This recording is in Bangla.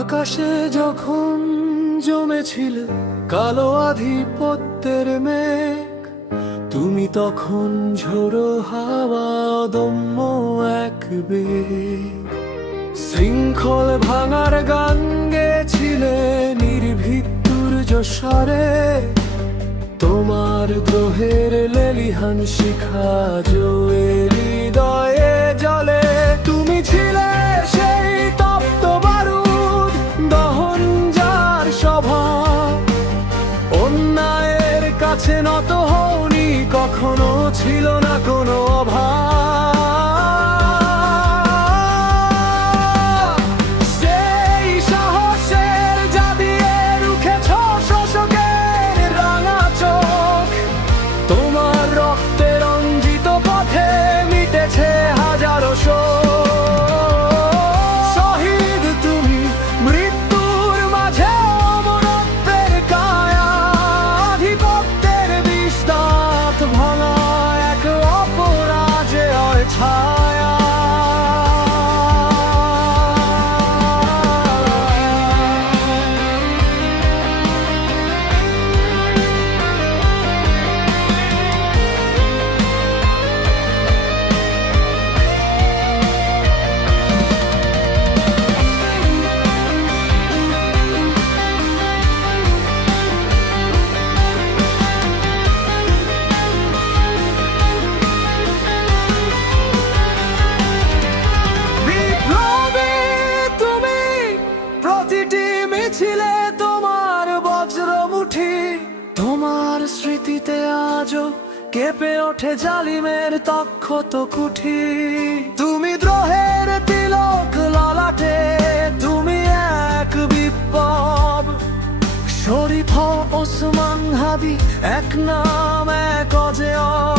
আকাশে যখন জমেছিল কালো আধিপত্যের মেঘ, তুমি তখন ঝোড়ো হাওয়া দম্য এক বেগ। শৃঙ্খল ভাঙার গান গেছিলে নির্ভীক তোমার গ্রহের লেলিহান শিখা জোয়ের হৃদয়ে জলে। তুমি ছিলে সেই তপ্ত বারুদ, দহন যার সভা অন্যায়ের কাছে নত হওনি, কখনো ছিল না কোনো অভাব। heart. স্মৃতিতে আজও কেঁপে ওঠে জালিমের তক্ষত কুঠি। তুমি দ্রোহের তিলক ললাটে, তুমি এক বিপ্লব। শরীফ ওসমান হাদি এক নাম, এক অজেয়।